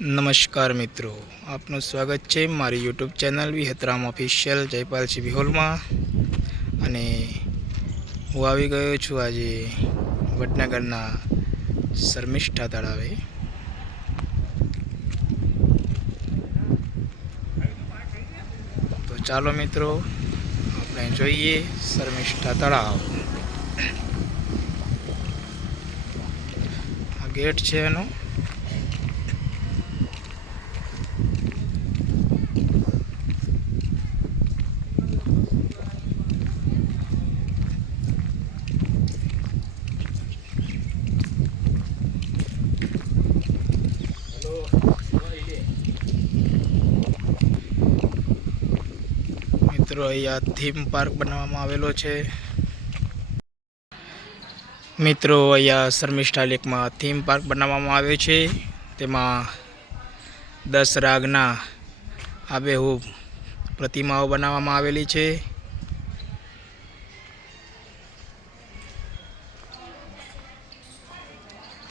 નમસ્કાર મિત્રો, આપનું સ્વાગત છે મારી YouTube channel Vihatram official Jaypalsinh વિહોલમાં. અને હું આવી ગયો છું આજે વડનગરના શર્મિષ્ઠા તળાવે. તો ચાલો મિત્રો, આપણે જોઈએ શર્મિષ્ઠા તળાવ. આ ગેટ છે એનો. મિત્રો, અહીંયા થીમ પાર્ક બનાવવામાં આવેલો છે. મિત્રો, અહીંયા શર્મિષ્ઠા લેકમાં થીમ પાર્ક બનાવવામાં આવ્યો છે. તેમાં 10 રાગના આબેહૂબ પ્રતિમાઓ બનાવવામાં આવેલી છે.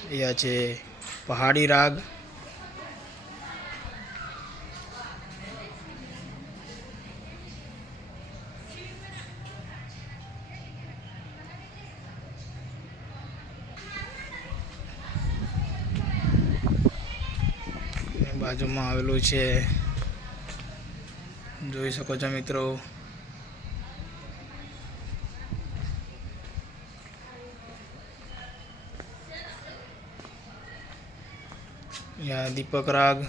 અહીંયા છે પહાડી રાગ, બાજુમાં આવેલું છે, જોઈ શકો છો મિત્રો. અહીંયા દીપક રાગ,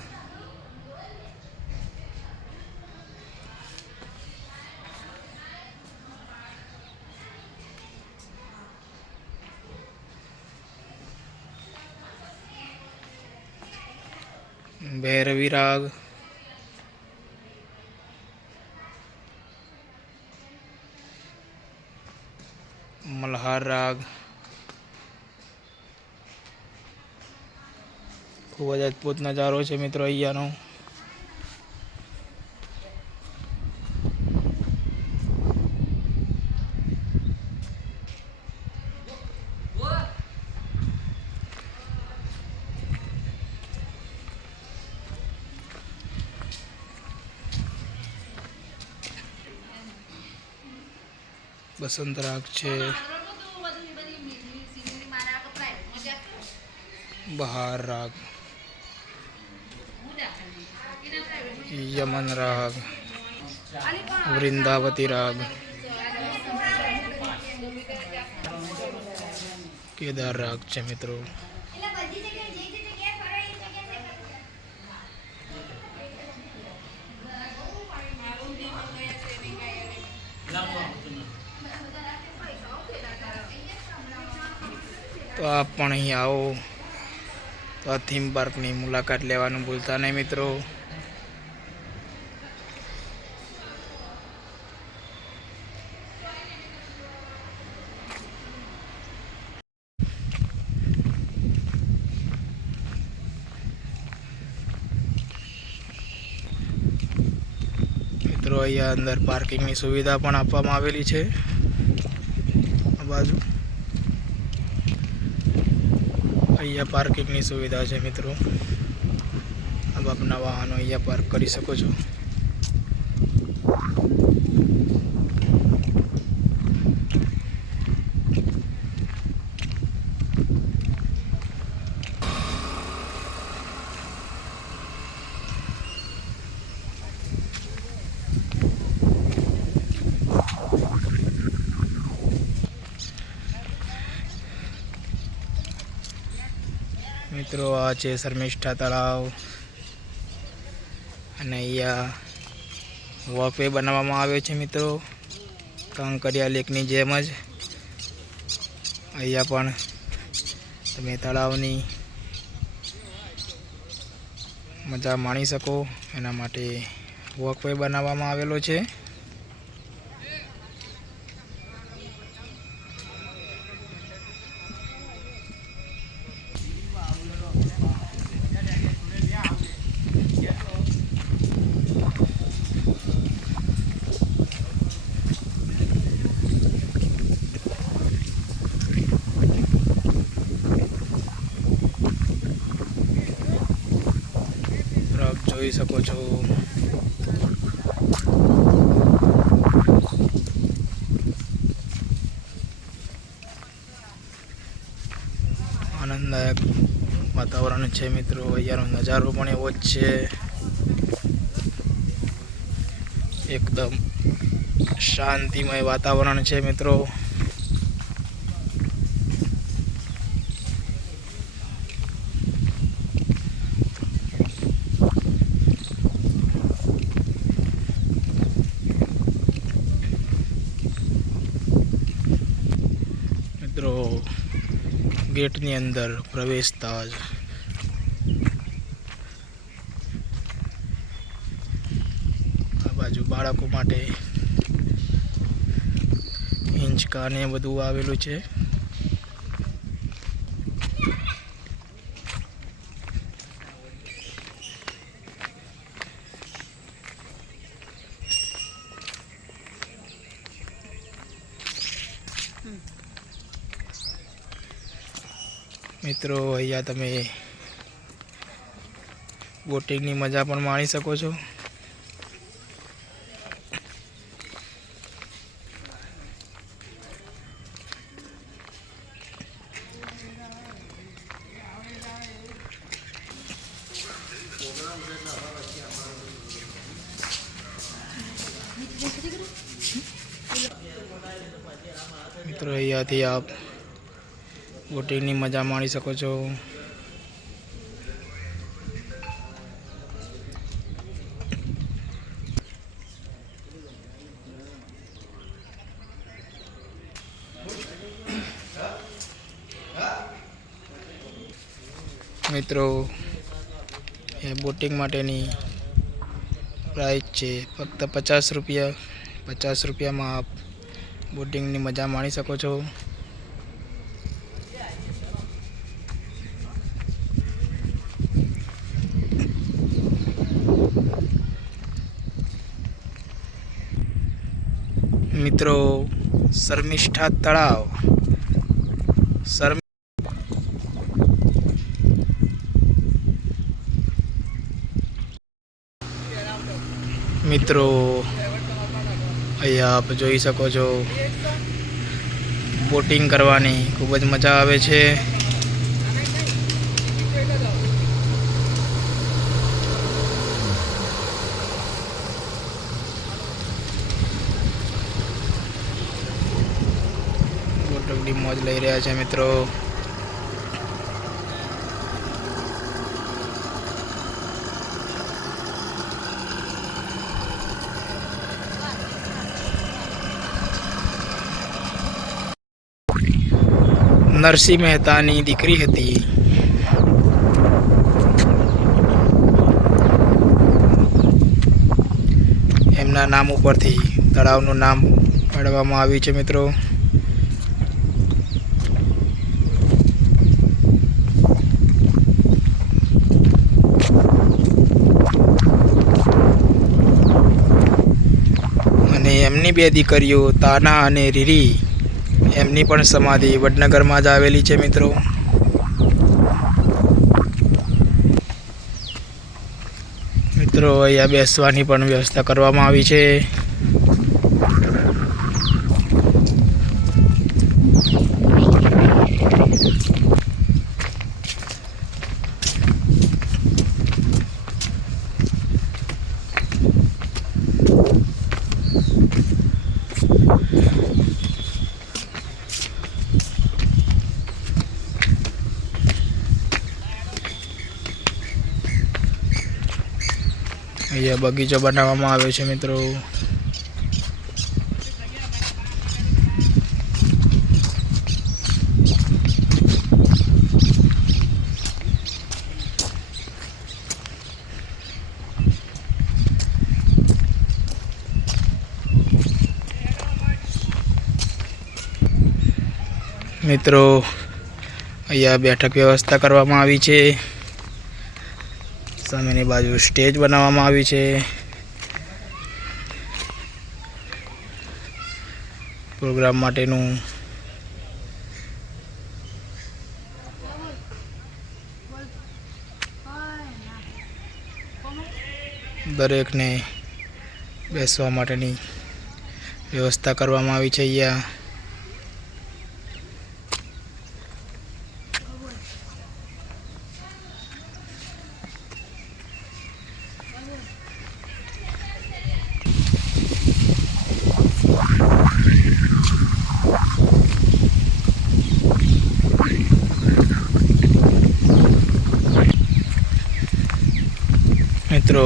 ભૈરવી રાગ, મલ્હાર રાગ. ખૂબ જ અદ્ભુત નજારો છે મિત્રો અહીંયાનો. બસંત રાગ છે, બહાર રાગ, યમન રાગ, વૃંદાવતી રાગ, કેદાર રાગ છે મિત્રો. તો આપ પણ અહીં આવો તો આ થીમ પાર્કની મુલાકાત લેવાનું ભૂલતા નહીં મિત્રો. મિત્રો, અહીંયા અંદર પાર્કિંગની સુવિધા પણ આપવામાં આવેલી છે. આ બાજુ અહીંયા પાર્કિંગની સુવિધા છે મિત્રો. આપ આપના વાહનો અહીંયા પાર્ક કરી શકો છો. મિત્રો, આ છે શર્મિષ્ઠા તળાવ. અને અહીંયા વોકવે બનાવવામાં આવ્યો છે મિત્રો, કાંકરિયા લેકની જેમ જ. અહીંયા પણ તમે તળાવની મજા માણી શકો એના માટે વોકવે બનાવવામાં આવેલો છે. જોઈ શકો છો આનંદદાયક વાતાવરણ છે મિત્રો। અહીંયાનો નજારો પણ એવો જ છે, એકદમ શાંતિમય વાતાવરણ છે મિત્રો। મિત્રો ગેટની અંદર પ્રવેશતા જ આ બાજુ બાળકો માટે હિંચકા ને બધું આવેલું છે। મિત્રો અહીંયા તમે બોટિંગની મજા પણ માણી શકો છો। મિત્રો અહીંયાથી આપ બોટિંગની મજા માણી શકો છો। મિત્રો એ બોટિંગ માટેની પ્રાઇસ છે ફક્ત 50 રૂપિયા। 50 રૂપિયામાં આપ બોટિંગની મજા માણી શકો છો। મિત્રો શર્મિષ્ઠા તળાવ મિત્રો અહીંયા આપ જોઈ શકો છો બોટિંગ કરવાની ખૂબ જ મજા આવે છે। બોટિંગની મોજ લઈ રહ્યા છે મિત્રો। નરસિંહ મહેતાની દીકરી હતી, એમના નામ ઉપરથી તળાવનું નામ પાડવામાં આવ્યું છે મિત્રો। અને એમની બે દીકરીઓ તાના અને રીરી, એમની પણ સમાધિ વડનગરમાં જ આવેલી છે મિત્રો। મિત્રો અહીંયા બેસવાની પણ વ્યવસ્થા કરવામાં આવી છે। અહીંયા બગીચો બનાવવામાં આવ્યો છે મિત્રો। મિત્રો અહીંયા બેઠક વ્યવસ્થા કરવામાં આવી છે। સામેની બાજુ સ્ટેજ બનાવવામાં આવી છે। પ્રોગ્રામ માટેનું દરેકને બેસવા માટેની વ્યવસ્થા કરવામાં આવી છે અહીંયા. મિત્રો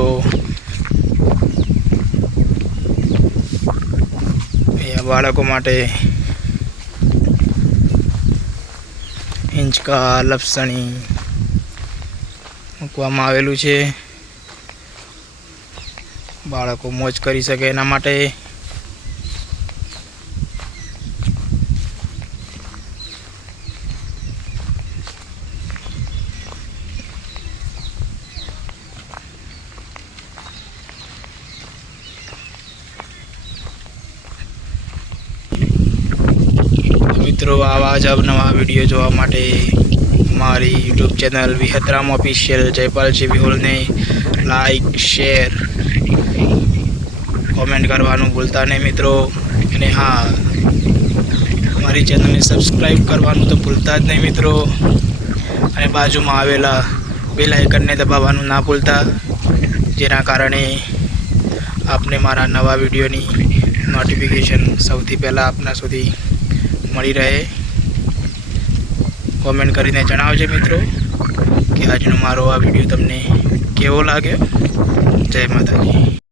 અહીંયા બાળકો માટે હિંચકા લપસણી મૂકવામાં આવેલું છે. બાળકો મોજ કરી શકે એના માટે. મિત્રો આવા જ નવા વિડીયો જોવા માટે મારી YouTube channel Vihatram official Jaypalji વિહોલને લાઈક શેર કોમેન્ટ કરવાનું ભૂલતા નહીં મિત્રો. અને હા, મારી ચેનલને સબસ્ક્રાઈબ કરવાનું તો ભૂલતા જ નહીં મિત્રો. અને બાજુમાં આવેલા બેલ આઇકનને દબાવવાનું ના ભૂલતા, જેના કારણે આપને મારા નવા વિડીયોની નોટિફિકેશન સૌથી પહેલાં આપના સુધી મળી રહે. કોમેન્ટ કરીને જણાવજો મિત્રો કે આજનો મારો આ વિડીયો તમને કેવો લાગ્યો. જય માતાજી.